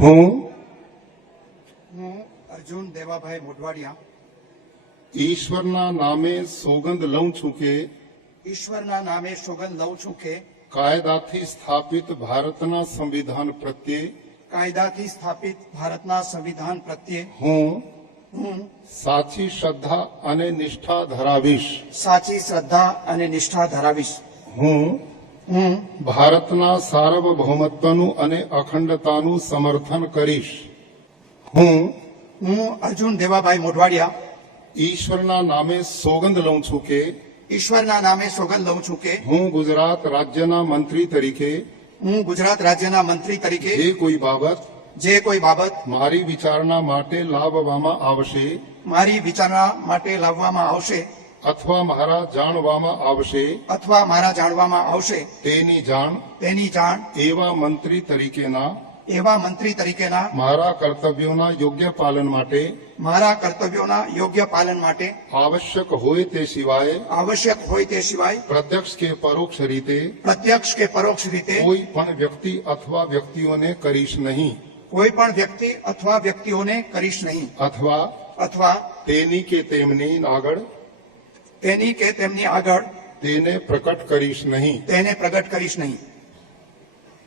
હું અર્જુન દેવાભાઈ મોઢવાડિયા ઈશ્વરના નામે સોગંદ લઉં છું કે ઈશ્વરના નામે સોગંદ લઉં છું કે કાયદાથી સ્થાપિત ભારતના સંવિધાન પ્રત્યે કાયદાથી સ્થાપિત ભારતના સંવિધાન પ્રત્યે હું સાચી શ્રદ્ધા અને નિષ્ઠા ધરાવીશ. સાચી શ્રદ્ધા અને નિષ્ઠા ધરાવીશ. હું ભારતના સાર્વભૌમત્વનું અને અખંડતાનું સમર્થન કરીશ. હું અર્જુન દેવાભાઈ મોઢવાડિયા ઈશ્વરના નામે સોગંદ લઉં છું કે ઈશ્વરના નામે સોગંદ લઉં છું કે હું ગુજરાત રાજ્યના મંત્રી તરીકે હું ગુજરાત રાજ્યના મંત્રી તરીકે જે કોઈ બાબત મારી વિચારણા માટે લાવવામાં આવશે અથવા મારા જાણવામાં આવશે તેની જાણ એવા મંત્રી તરીકેના મારા કર્તવ્યોના યોગ્ય પાલન માટે આવશ્યક હોય તે સિવાય પ્રત્યક્ષ કે પરોક્ષ રીતે કોઈ પણ વ્યક્તિ અથવા વ્યક્તિઓને કરીશ નહીં અથવા તેની કે તેમની આગળ તેને પ્રગટ કરીશ નહીં.